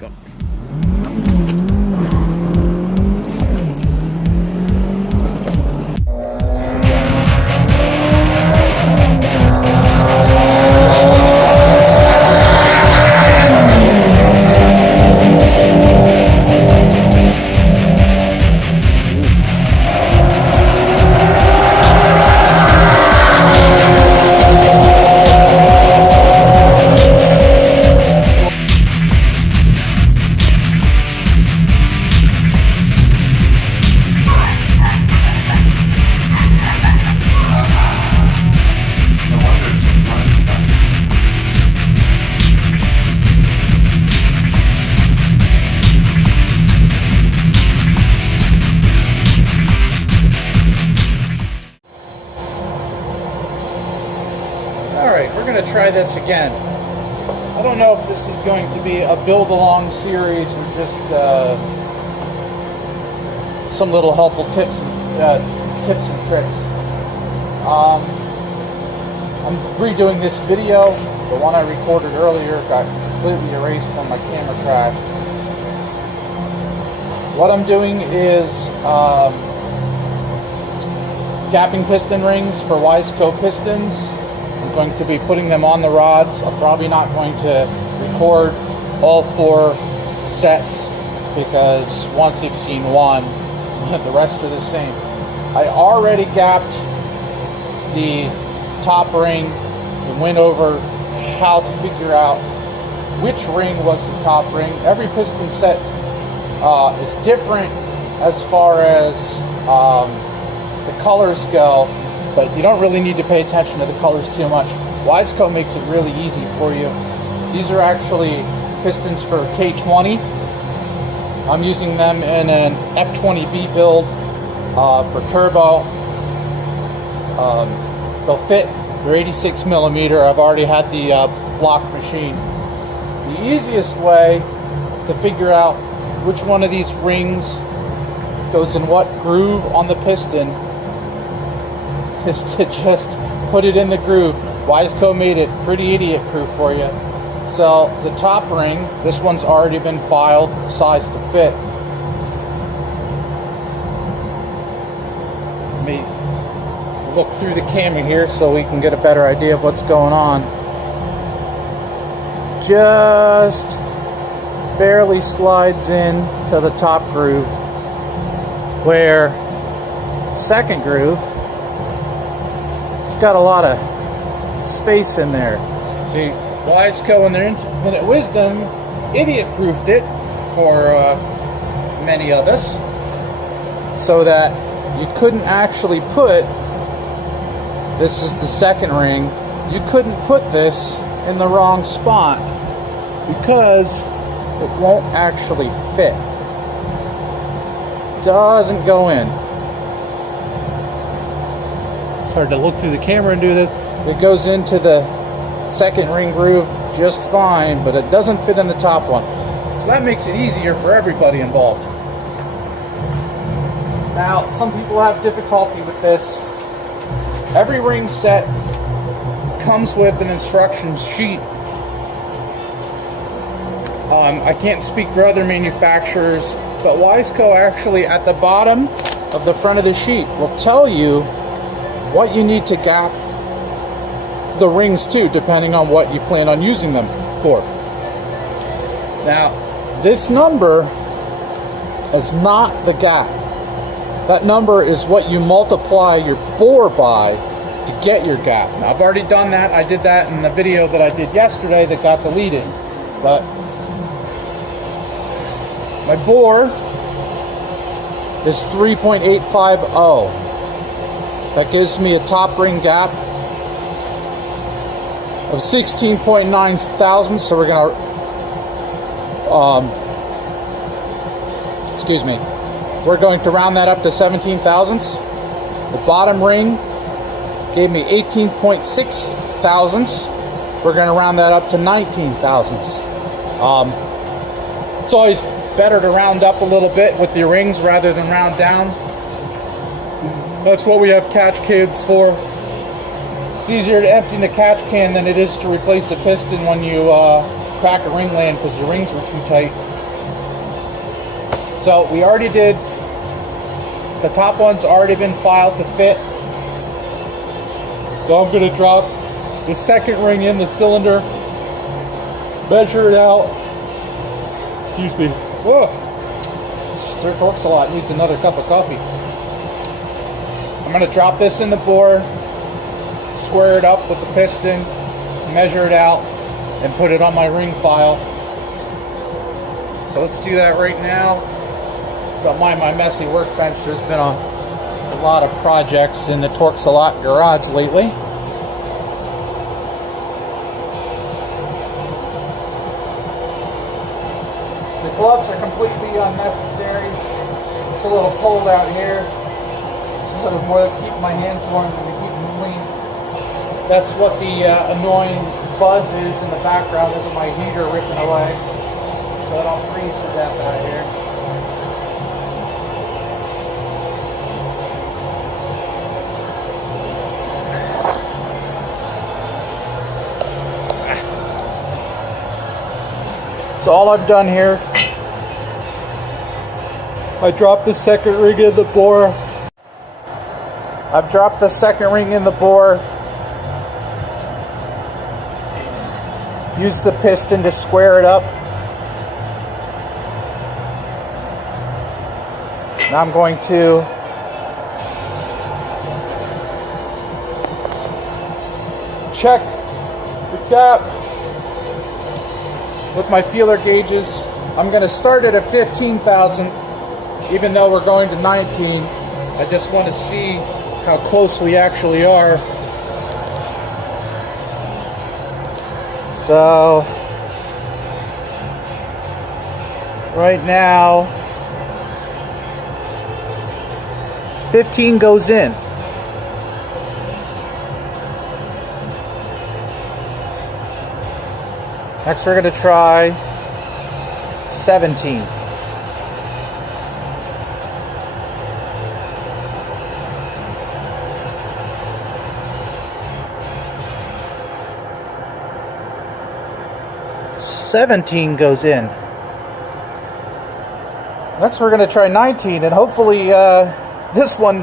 Go. Alright, we're going to try this again. I don't know if this is going to be a build-along series or just some little helpful tips and tricks. I'm redoing this video. The one I recorded earlier got completely erased when my camera crashed. What I'm doing is gapping piston rings for Wiseco pistons. I'm going to be putting them on the rods. I'm probably not going to record all 4 sets because once you've seen one, the rest are the same. I already gapped the top ring and went over how to figure out which ring was the top ring. Every piston set is different as far as the colors go, but you don't really need to pay attention to the colors too much. Wiseco makes it really easy for you. These are actually pistons for K20. I'm using them in an F20b build for turbo. They'll fit. They're 86 millimeter. I've already had the block machine. The easiest way to figure out which one of these rings goes in what groove on the piston is to just put it in the groove. Wiseco made it pretty idiot proof for you. So the top ring, this one's already been filed, size to fit. Let me look through the camera here so we can get a better idea of what's going on. Just barely slides in to the top groove, where second groove, it's got a lot of space in there. See, Wiseco in their infinite wisdom idiot-proofed it for many of us, so that you couldn't actually put, this is the second ring, you couldn't put this in the wrong spot because it won't actually fit. Doesn't go in. It's hard to look through the camera and do this. It goes into the second ring groove just fine, but it doesn't fit in the top one. So that makes it easier for everybody involved. Now, some people have difficulty with this. Every ring set comes with an instructions sheet. I can't speak for other manufacturers, but Wiseco actually at the bottom of the front of the sheet will tell you what you need to gap the rings to, depending on what you plan on using them for. Now, this number is not the gap. That number is what you multiply your bore by to get your gap. Now, I've already done that. I did that in the video that I did yesterday that got deleted. But my bore is 3.850. That gives me a top ring gap of 16.9 thousandths. So we're gonna, we're going to round that up to 17 thousandths. The bottom ring gave me 18.6 thousandths. We're going to round that up to 19 thousandths. It's always better to round up a little bit with your rings rather than round down. That's what we have catch cans for. It's easier to empty the catch can than it is to replace a piston when you pack of ring land because the rings were too tight. So we already did, the top one's already been filed to fit. So I'm going to drop the second ring in the cylinder, measure it out. Excuse me. Whoa. It works a lot, needs another cup of coffee. I'm going to drop this in the bore, square it up with the piston, measure it out, and put it on my ring file. So let's do that right now. Don't mind my messy workbench. There's been a lot of projects in the Torques a Lot garage lately. The gloves are completely unnecessary. It's a little cold out here. It's a little more to keep my hands warm than to keep them clean. That's what the annoying buzz is in the background. This is my heater ripping away, so I don't freeze to death out here. So all I've done here, I dropped the second ring in the bore. I've dropped the second ring in the bore. Use the piston to square it up. Now I'm going to check the gap with my feeler gauges. I'm going to start it at 15,000, even though we're going to 19. I just want to see how close we actually are. So right now 15 goes in. Next we're going to try 17. $17 goes in. Next we're going to try 19, and hopefully this one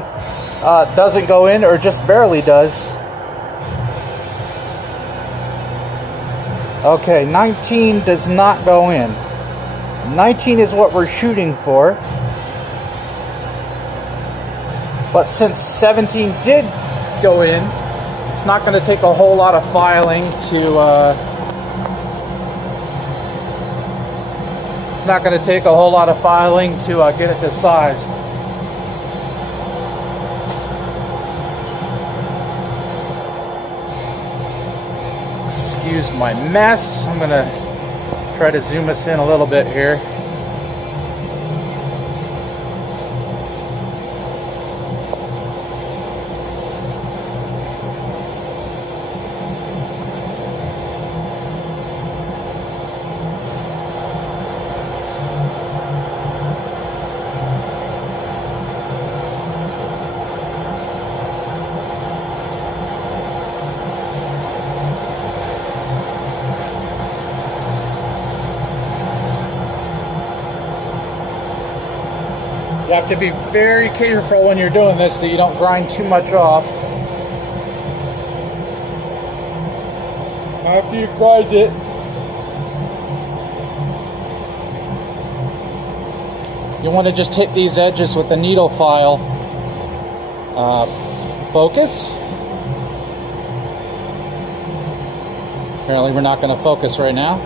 doesn't go in, or just barely does. Okay, 19 does not go in. 19 is what we're shooting for. But since 17 did go in, it's not going to take a whole lot of filing to get it this size. Excuse my mess. I'm going to try to zoom us in a little bit here. You have to be very careful when you're doing this that you don't grind too much off. After you grind it, you want to just hit these edges with the needle file. Focus. Apparently we're not going to focus right now.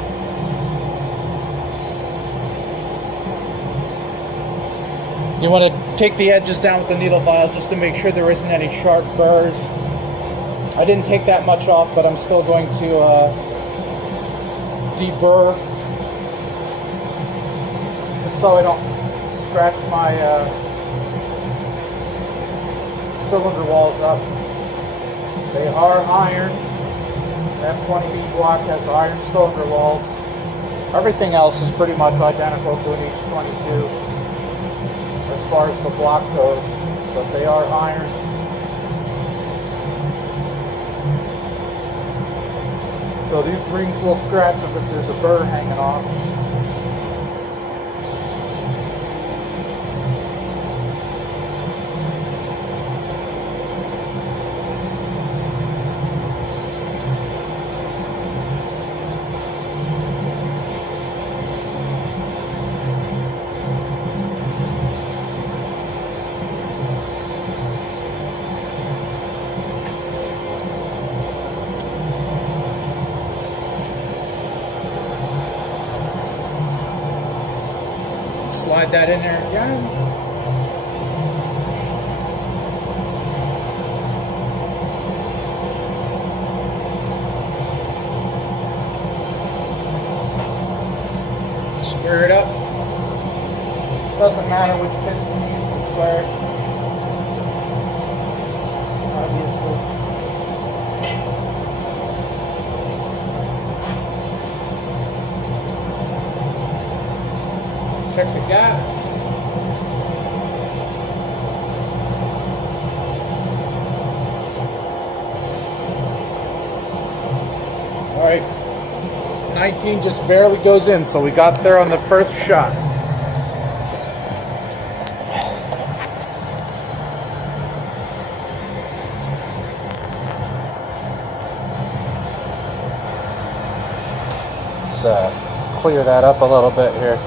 You want to take the edges down with the needle file just to make sure there isn't any sharp burrs. I didn't take that much off, but I'm still going to deburr just so I don't scratch my cylinder walls up. They are iron. The F20B block has iron cylinder walls. Everything else is pretty much identical to an H22 as far as the block goes, but they are iron. So these rings will scratch if there's a burr hanging off. Slide that in there again. Square it up. Doesn't matter which piston you use to square it. Obviously. Check the gap. All right, 19 just barely goes in, so we got there on the first shot. Let's clear that up a little bit here.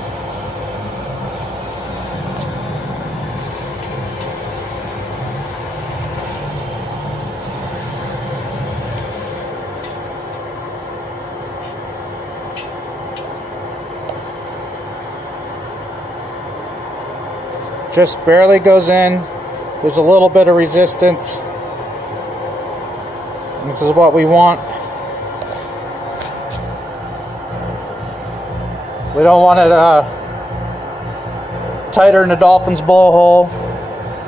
Just barely goes in. There's a little bit of resistance. This is what we want. We don't want it tighter than a dolphin's blowhole,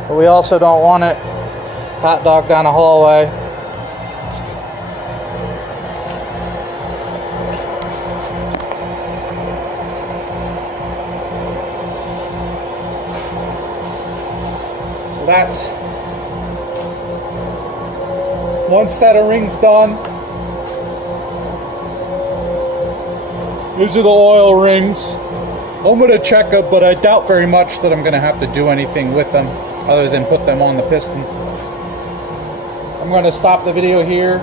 but we also don't want it hot dog down a hallway. So that's one set of rings done. These are the oil rings. I'm going to check them, but I doubt very much that I'm going to have to do anything with them other than put them on the piston. I'm going to stop the video here,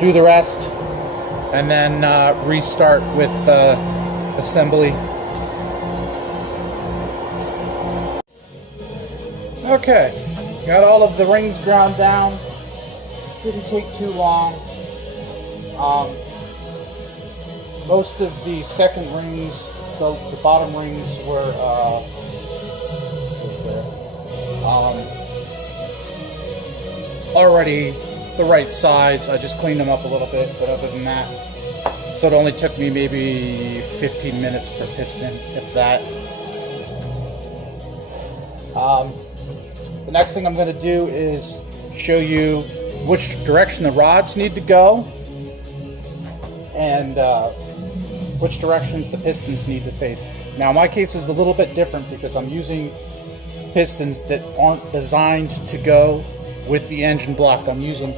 do the rest, and then restart with assembly. Okay, got all of the rings ground down. Didn't take too long. Most of the second rings, the bottom rings were already the right size. I just cleaned them up a little bit, but other than that, so it only took me maybe 15 minutes per piston, if that. The next thing I'm going to do is show you which direction the rods need to go and which directions the pistons need to face. Now my case is a little bit different because I'm using pistons that aren't designed to go with the engine block I'm using.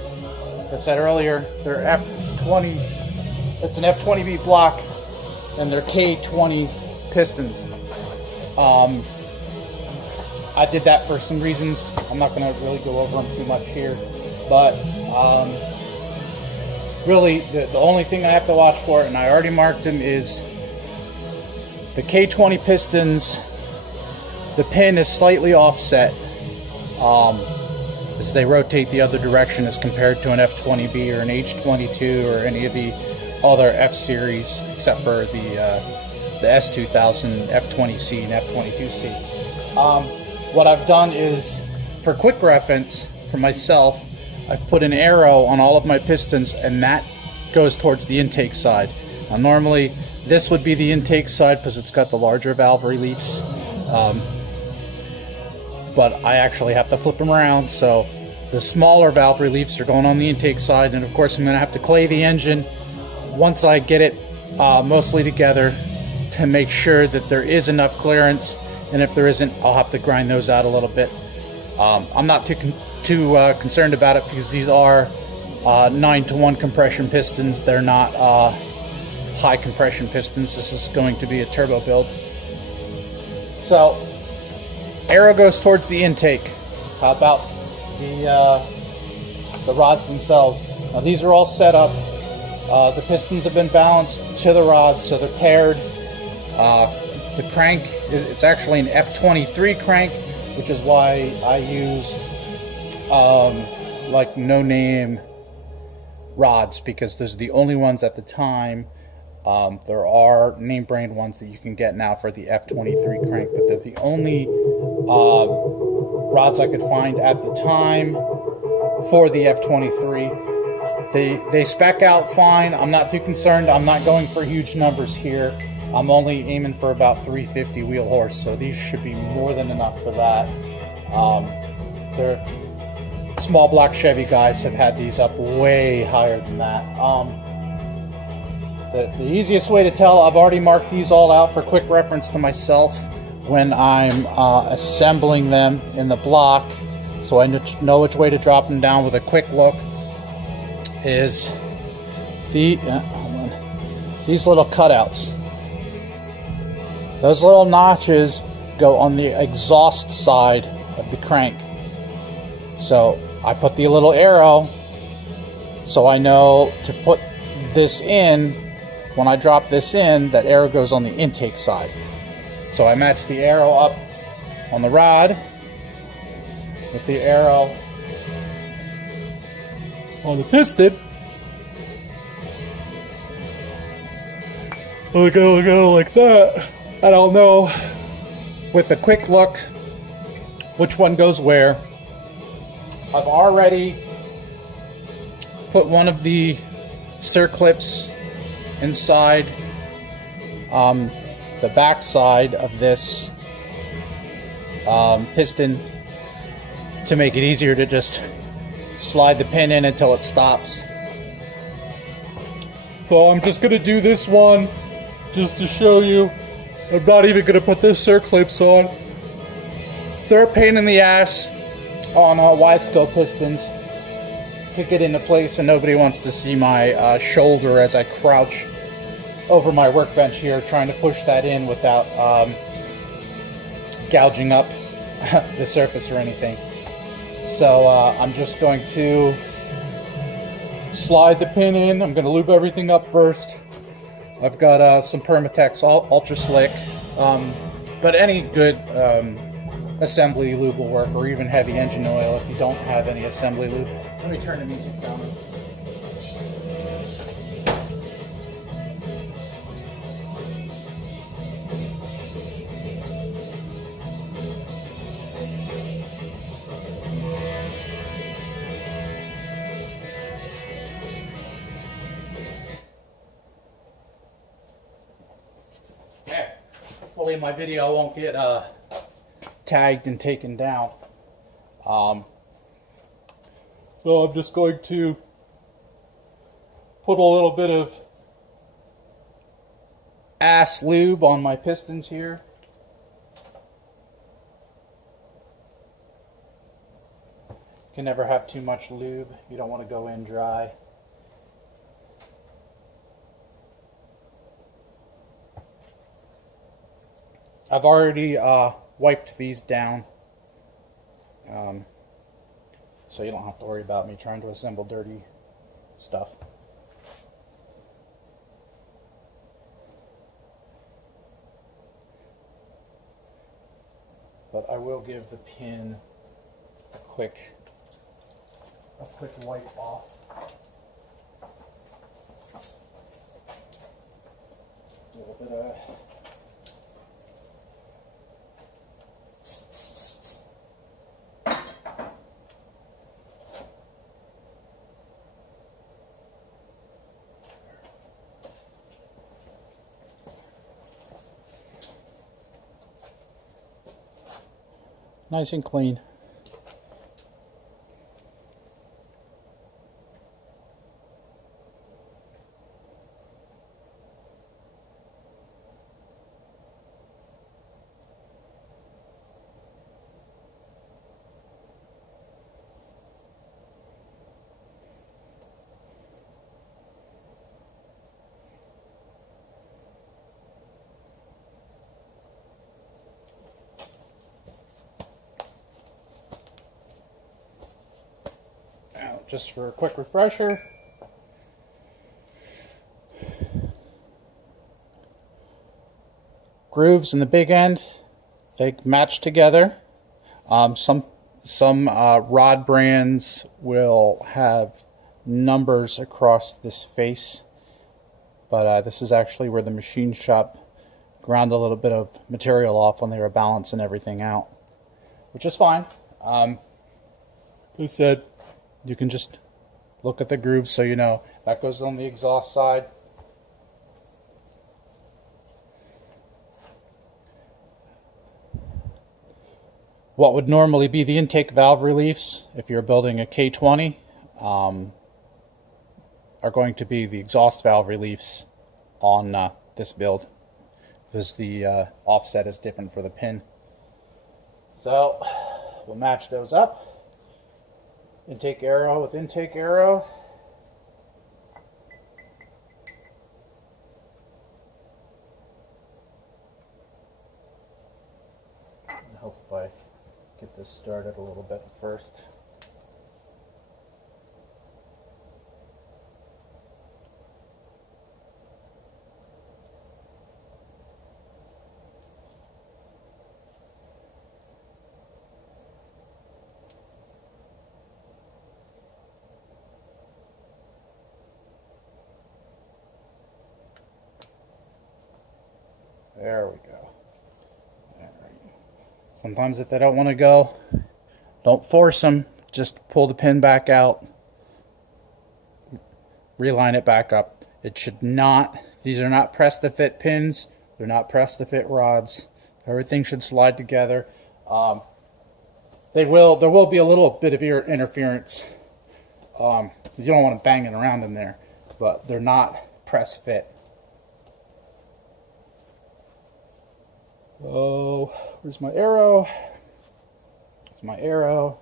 Like I said earlier, they're F20, it's an F20B block and they're K20 pistons. I did that for some reasons. I'm not going to really go over them too much here, but really, the only thing I have to watch for, and I already marked them, is the K20 pistons. The pin is slightly offset as they rotate the other direction as compared to an F20B or an H22 or any of the other F series, except for the S2000, F20C, and F22C. What I've done is, for quick reference for myself, I've put an arrow on all of my pistons, and that goes towards the intake side. Now normally this would be the intake side because it's got the larger valve reliefs, but I actually have to flip them around, so the smaller valve reliefs are going on the intake side, and of course I'm going to have to clay the engine once I get it mostly together to make sure that there is enough clearance, and if there isn't, I'll have to grind those out a little bit. I'm not too concerned about it because these are 9-to-1 compression pistons. They're not high compression pistons. This is going to be a turbo build. So arrow goes towards the intake. How about the rods themselves? Now these are all set up. The pistons have been balanced to the rods, so they're paired. The crank, it's actually an F20B crank, which is why I used like no-name rods, because those are the only ones at the time. There are name brand ones that you can get now for the F20B crank, but they're the only rods I could find at the time for the F20B. They spec out fine. I'm not too concerned. I'm not going for huge numbers here. I'm only aiming for about 350 wheel horse, so these should be more than enough for that. They're small block Chevy guys have had these up way higher than that. The easiest way to tell, I've already marked these all out for quick reference to myself when I'm assembling them in the block, so I know which way to drop them down with a quick look, is these little cutouts. Those little notches go on the exhaust side of the crank. So I put the little arrow so I know to put this in. When I drop this in, that arrow goes on the intake side. So I match the arrow up on the rod with the arrow on the piston. I'll go like that. I don't know with a quick look which one goes where. I've already put one of the circlips inside the back side of this piston to make it easier to just slide the pin in until it stops. So I'm just going to do this one just to show you. I'm not even going to put the circlips on. They're a pain in the ass on Wiseco pistons to get into place, and nobody wants to see my shoulder as I crouch over my workbench here trying to push that in without gouging up the surface or anything. So I'm just going to slide the pin in. I'm going to lube everything up first. I've got some Permatex Ultra Slick, but any good assembly lube will work, or even heavy engine oil if you don't have any assembly lube. Let me turn the music down. Hopefully my video won't get tagged and taken down. So I'm just going to put a little bit of ass lube on my pistons here. You can never have too much lube. You don't want to go in dry. I've already wiped these down, so you don't have to worry about me trying to assemble dirty stuff. But I will give the pin a quick wipe off. A little bit of nice and clean. just for a quick refresher. Grooves in the big end, they match together. Some rod brands will have numbers across this face, but this is actually where the machine shop ground a little bit of material off when they were balancing everything out, which is fine. Who said you can just look at the grooves so you know. That goes on the exhaust side. What would normally be the intake valve reliefs, if you're building a K20, are going to be the exhaust valve reliefs on this build, because the offset is different for the pin. So we'll match those up. Intake arrow with intake arrow. I hope if I get this started a little bit first. There we go. Sometimes if they don't want to go, don't force them. Just pull the pin back out, reline it back up. It should not, these are not press to fit pins. They're not press to fit rods. Everything should slide together. There will be a little bit of ear interference. You don't want to bang it around in there, but they're not press fit. Oh, where's my arrow? There's my arrow.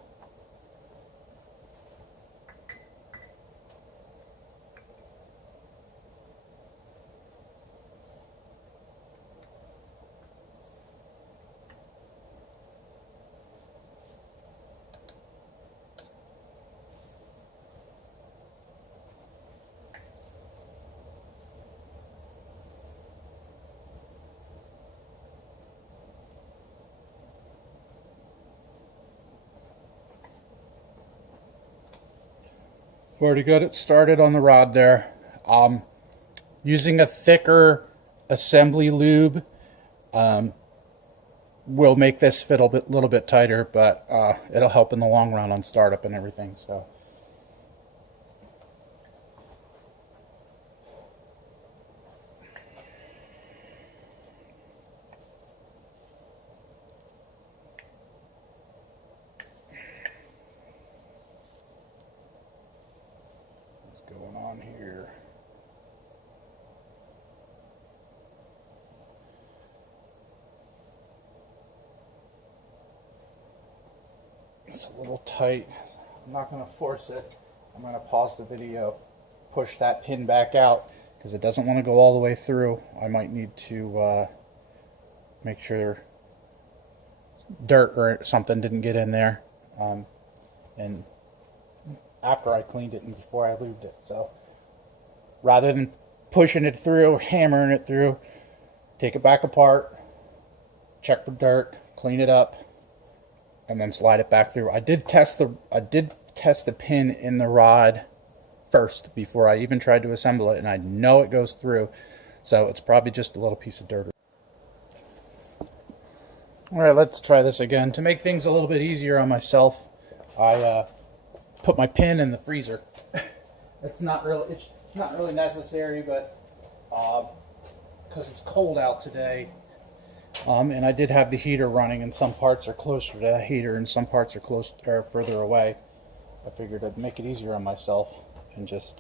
I've already got it started on the rod there. Using a thicker assembly lube will make this fit a little bit tighter, but it'll help in the long run on startup and everything. So. Going on here. It's a little tight. I'm not going to force it. I'm going to pause the video, push that pin back out because it doesn't want to go all the way through. I might need to make sure dirt or something didn't get in there. And after I cleaned it and before I lubed it. So rather than pushing it through or hammering it through, take it back apart, check for dirt, clean it up, and then slide it back through. I did test the pin in the rod first before I even tried to assemble it, and I know it goes through, so it's probably just a little piece of dirt. Alright, let's try this again. To make things a little bit easier on myself, I put my pin in the freezer. It's not really necessary, but because it's cold out today, and I did have the heater running, and some parts are closer to the heater and some parts are further away. I figured I'd make it easier on myself and just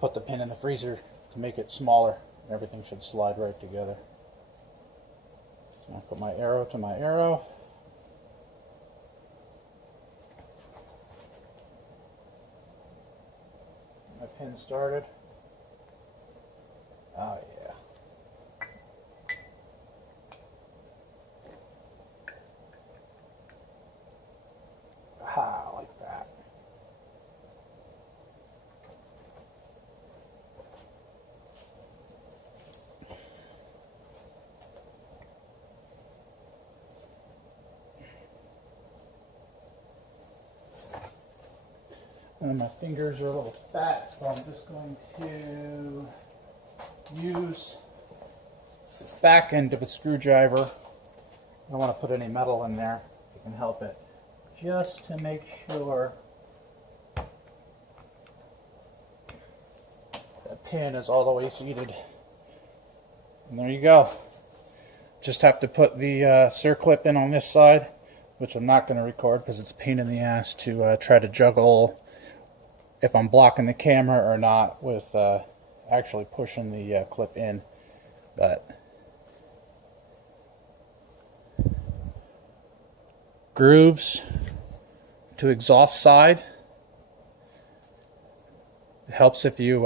put the pin in the freezer to make it smaller. Everything should slide right together. So I put my arrow to my arrow. My pin started. Oh yeah. And my fingers are a little fat, so I'm just going to use the back end of a screwdriver. I don't want to put any metal in there if I can help it, just to make sure the pin is all the way seated. And there you go. Just have to put the circlip in on this side, which I'm not going to record because it's a pain in the ass to try to juggle if I'm blocking the camera or not with actually pushing the clip in. But grooves to exhaust side. It helps if you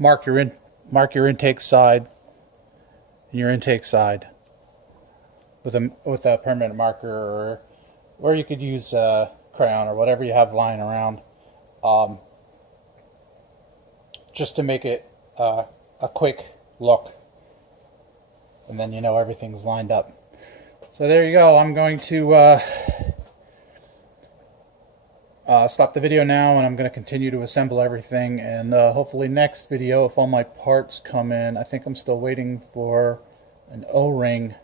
mark your intake side and your intake side with a permanent marker, or you could use a crayon or whatever you have lying around, just to make it a quick look, and then you know everything's lined up. So there you go. I'm going to stop the video now, and I'm going to continue to assemble everything, and hopefully next video, if all my parts come in, I think I'm still waiting for an O-ring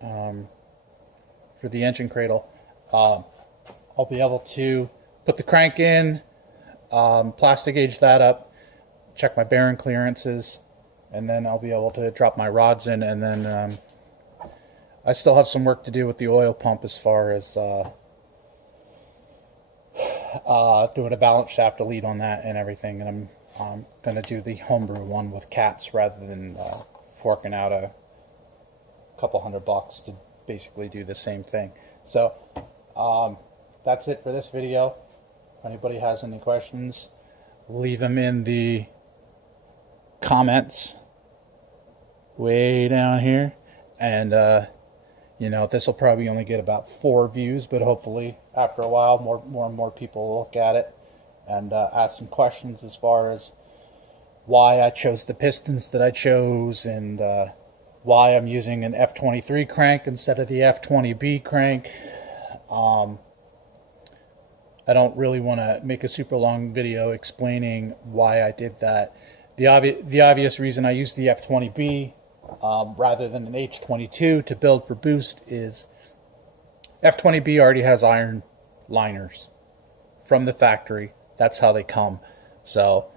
for the engine cradle. I'll be able to put the crank in, plastic gauge that up, check my bearing clearances, and then I'll be able to drop my rods in, and then I still have some work to do with the oil pump as far as doing a balance shaft to lead on that and everything, and I'm going to do the homebrew one with caps rather than forking out a couple $100 to basically do the same thing. So that's it for this video. If anybody has any questions, leave them in the comments way down here, and you know, this will probably only get about 4 views, but hopefully after a while more and more people will look at it and ask some questions as far as why I chose the pistons that I chose, and why I'm using an F23 crank instead of the F20B crank. I don't really want to make a super long video explaining why I did that. The obvious reason I used the F20B rather than an H22 to build for boost is F20B already has iron liners from the factory. That's how they come. So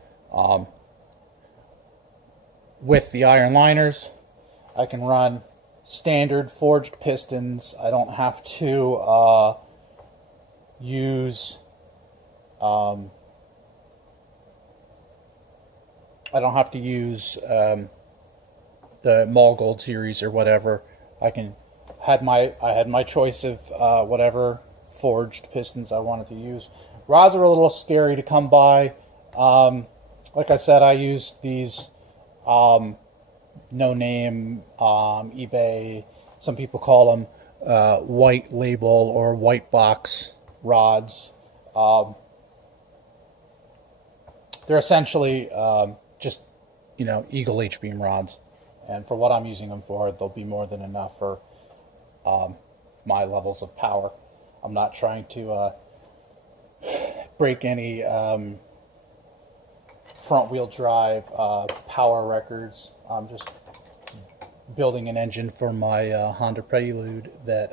with the iron liners, I can run standard forged pistons. I don't have to use the Mall Gold series or whatever. I had my choice of whatever forged pistons I wanted to use. Rods are a little scary to come by. Like I said, I use these no-name eBay. Some people call them white label or white box rods. They're essentially just, you know, Eagle H-beam rods, and for what I'm using them for, they'll be more than enough for my levels of power. I'm not trying to break any front-wheel drive power records. I'm just building an engine for my Honda Prelude that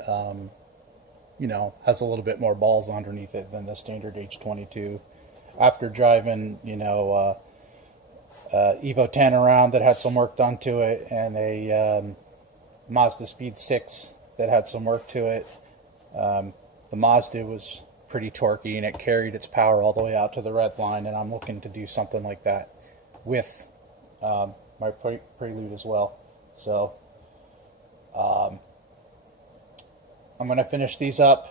you know, has a little bit more balls underneath it than the standard H22. After driving, you know, Evo 10 around that had some work done to it, and a Mazda Speed 6 that had some work to it, the Mazda was pretty torquey and it carried its power all the way out to the red line, and I'm looking to do something like that with my Prelude as well. So I'm going to finish these up,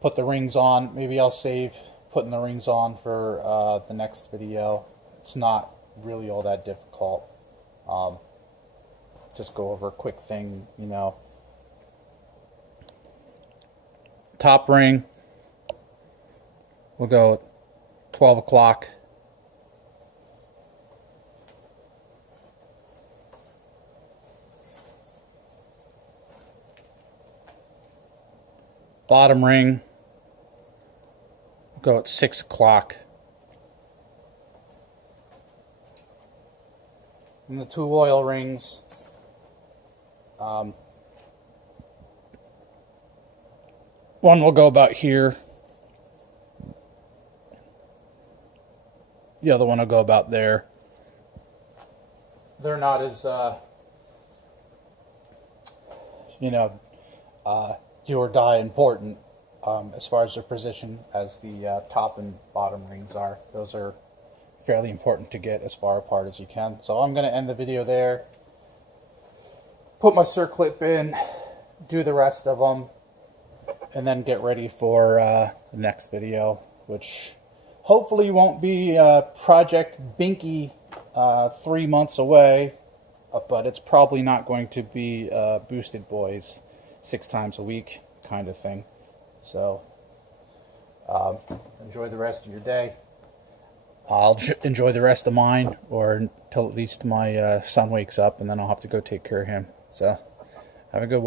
put the rings on. Maybe I'll save putting the rings on for the next video. It's not really all that difficult. Just go over a quick thing, you know. Top ring, we'll go 12 o'clock. Bottom ring, go at 6 o'clock. And the 2 oil rings, one will go about here. The other one will go about there. They're not as, do or die important as far as their position as the top and bottom rings are. Those are fairly important to get as far apart as you can. So I'm going to end the video there, put my circlip in, do the rest of them, and then get ready for the next video, which hopefully won't be Project Binky 3 months away, but it's probably not going to be Boosted Boys 6 times a week kind of thing. So enjoy the rest of your day. I'll enjoy the rest of mine, or until at least my son wakes up, and then I'll have to go take care of him. So have a good one.